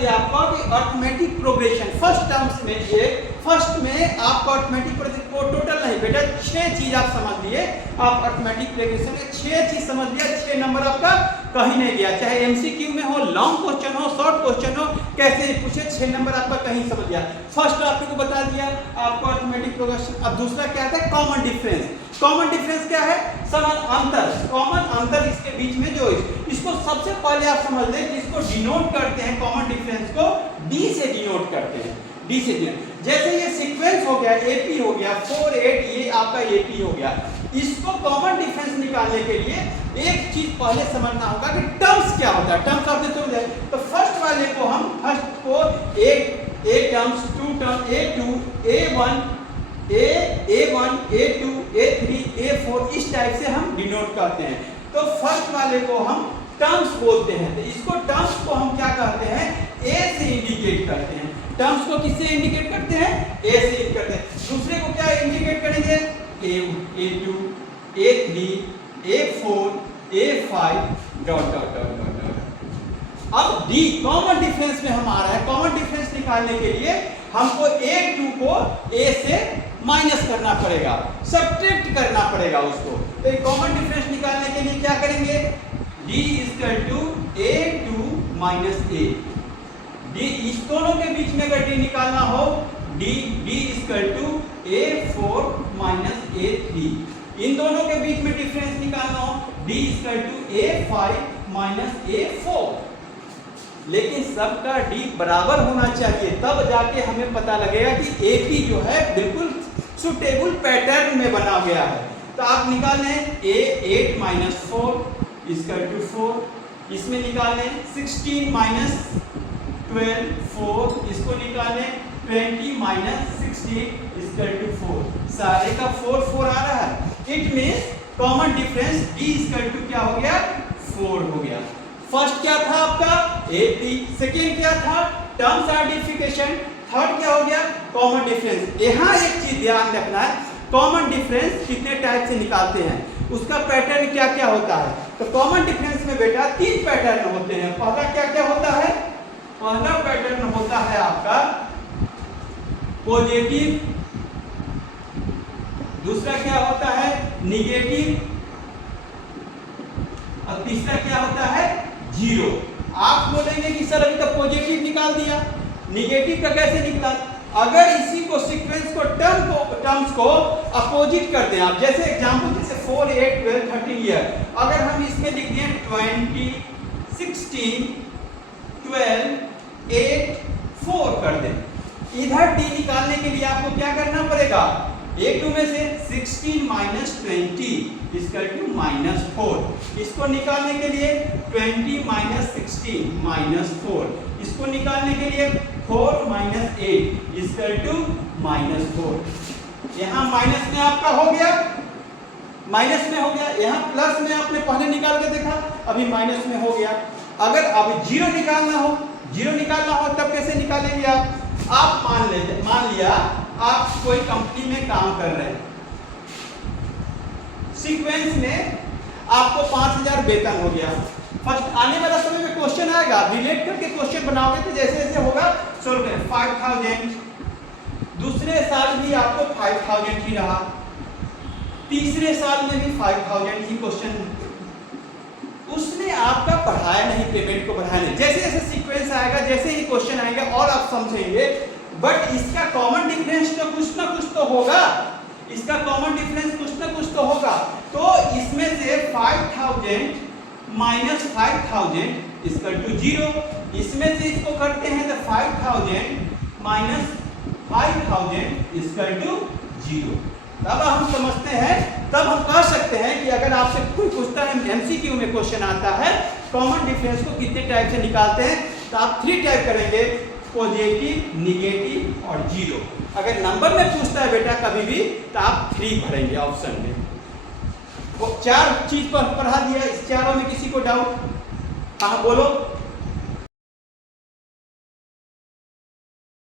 दिया आपको कि अर्थमेटिक प्रोग्रेशन फर्स्ट टर्म्स में ये फर्स्ट में आपको अर्थमेटिक प्रोग्रेशन को टोटल नहीं बेटा 6 चीज आप समझ लिए। आप अर्थमेटिक प्रोग्रेशन में 6 चीज समझ लिया, 6 नंबर आपका कहीं नहीं गया, चाहे एमसीक्यू में हो, लॉन्ग क्वेश्चन हो, शॉर्ट क्वेश्चन हो, कैसे पूछे 6 नंबर आपका कहीं समझ गया। फर्स्ट आपको बता दिया आपको अर्थमेटिक प्रोग्रेशन। अब दूसरा क्या है कॉमन डिफरेंस। कॉमन डिफरेंस क्या है समान अंतर, कॉमन अंतर इसके बीच में जो इसको सबसे पहले आप समझ लें कि इसको डिनोट करते हैं, कॉमन डिफरेंस को डी से डिनोट करते हैं, डी से डिनोट। जैसे ये सीक्वेंस हो गया एपी हो गया 4 8 ये आपका एपी हो गया, इसको कॉमन डिफरेंस निकालने के लिए एक चीज पहले समझना होगा कि टर्म्स क्या होता है। टर्म्स आपने समझ जाए तो फर्स्ट वाले को हम फर्स्ट को एक terms, 2 term A2 A1 A1 A2 A3 A4 इस टाइप से हम डिनोट करते हैं। तो फर्स्ट वाले को हम टर्म्स बोलते हैं, तो इसको टर्म्स को हम क्या कहते हैं ए से इंडिकेट करते हैं। टर्म्स को किससे इंडिकेट करते हैं ए से इंडिकेट करते हैं। दूसरे को क्या इंडिकेट करेंगे A2 A3 A4 A5 dot dot dot dot. अब डी कॉमन डिफरेंस में हम आ रहा है, कॉमन डिफरेंस निकालने के लिए हमको A2 को A से माइनस करना पड़ेगा, सब्ट्रैक्ट करना पड़ेगा उसको। तो कॉमन डिफरेंस निकालने के लिए क्या करेंगे D = A2 - A। D इस दोनों के बीच में अगर D निकालना हो D = A4 - A3। इन दोनों के बीच में डिफरेंस निकालना हो D = A5 - A4। लेकिन सबका D बराबर होना चाहिए, तब जाके हमें पता लगेगा कि AP जो है बिल्कुल सुटेबल पैटर्न में बना गया है। तो आप निकालें A8 - 4 = 4, इसमें निकालें 16 - 12 4, इसको निकालें 20 - 16 = 4। सारे का 4 4 आ रहा है। It means common difference D = क्या हो गया 4 हो गया। फर्स्ट क्या था आपका AP, सेकेंड क्या था टर्म्स आइडेंटिफिकेशन, थर्ड क्या हो गया कॉमन डिफरेंस। यहाँ एक चीज ध्यान रखना है, कॉमन डिफरेंस कितने टाइप से निकालते हैं, उसका पैटर्न क्या क्या होता है। तो कॉमन डिफरेंस में बेटा 3 पैटर्न होते हैं। पहला क्या क्या होता है, पहला पैटर्न होता है आपका पॉजिटिव, दूसरा क्या होता है निगेटिव, और तीसरा क्या होता है जीरो। आप बोलेंगे कि सर अभी तक पॉजिटिव निकाल दिया, निगेटिव का कैसे निकला। अगर इसी को सीक्वेंस को टर्म्स को अपोजिट कर दें आप, जैसे एग्जांपल जैसे 4 8 12 13 ईयर, अगर हम इसमें लिख दें 20 16 12 8 4 कर दें, इधर D निकालने के लिए आपको क्या करना पड़ेगा A2 में से 16 - 20 = -4। इसको निकालने के लिए 20 - 16 -4, इसको निकालने के लिए 4 - 8 = -4। यहाँ माइनस में आपका हो गया, माइनस में हो गया, यहाँ प्लस में आपने पहले निकाल के देखा, अभी माइनस में हो गया। अगर अभी जीरो निकालना हो, जीरो निकालना हो तब कैसे निकालेंगे आप मान लिया आप कोई कंपनी में काम कर रहे हैं, सीक्वेंस में आपको 5000 वेतन हो गया। फर्स्ट आने वाला समय में क्वेश्चन आएगा, रिलेट करके क्वेश्चन बनाओगे तो जैसे जैसे होगा सोल्व करें। 5000, दूसरे साल भी आपको 5000 ही रहा, तीसरे साल में भी 5000 ही क्वेश्चन, उसने आपका बढ़ाया नहीं, पेमेंट को बढ़ाया नहीं। जैसे जैसे सीक्वेंस आएगा, जैसे ही क्वेश्चन आएंगे और आप समझेंगे, बट इसका कॉमन डिफरेंस तो कुछ ना कुछ तो होगा, इसका कॉमन डिफरेंस कुछ ना कुछ तो होगा। तो इसमें से 5000 - 5000 = 0, इसमें से इसको करते हैं तो 5000 - 5000 = 0। तब हम समझते हैं, तब हम कह सकते हैं कि अगर आपसे कोई पूछता है एमसीक्यू में क्वेश्चन आता है कॉमन डिफरेंस को कितने टाइप से निकालते हैं, तो आप 3 टाइप करेंगे, पॉजिटिव, निगेटिव और जीरो। अगर नंबर में पूछता है बेटा कभी भी तो आप 3 भरेंगे ऑप्शन में। वो 4 चीज पर पढ़ा दिया, इस चारों में किसी को डाउट? हाँ बोलो।